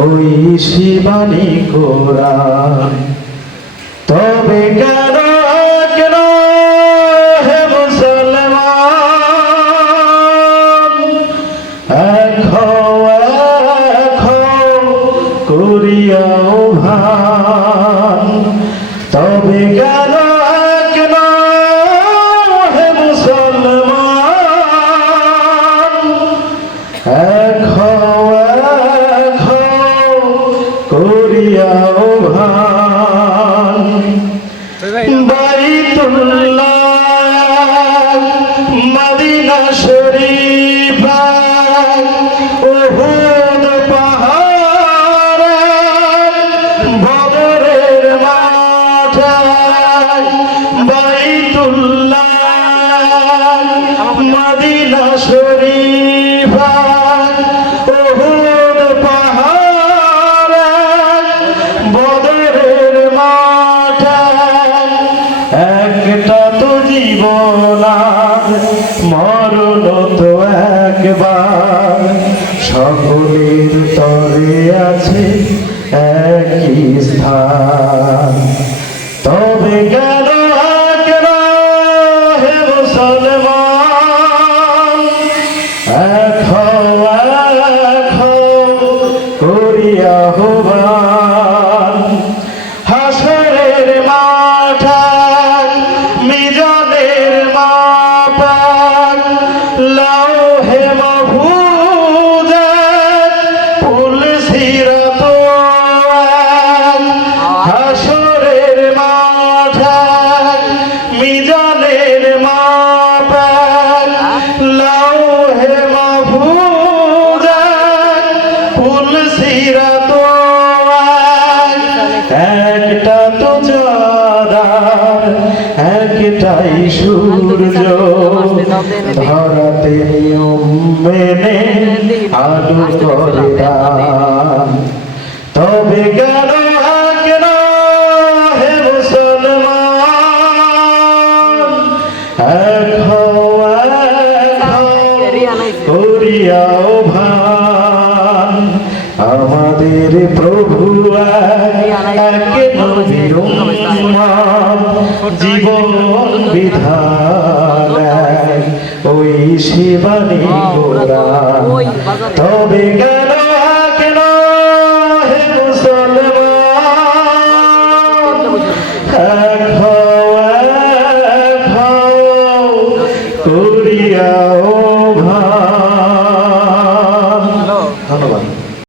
ওই শিবানী কোরআন তবে কেন কেন হে মুসলমান? এখো এখো করিয়াও ভান তবে কেন কেন হে মুসলমান? বাইতুল্লাহ মদিনা শরীফ উহুদ পাহাড় বদরের মাঠ বাইতুল্লাহ মদিনা শরীফ। জীবন মরণ তো একবার। সকলের তরে আছে একই স্থান। তবে গেল হে মুসলমান? এখো এখো করিয়া হবান একটা তো চাঁদার একটাই সূর্য। ধরাতে নিয়ম মেনে আলো করে। তবে করিয়াও আমাদের জীবন বিধান ওই শিবানী গোরান তবে কেন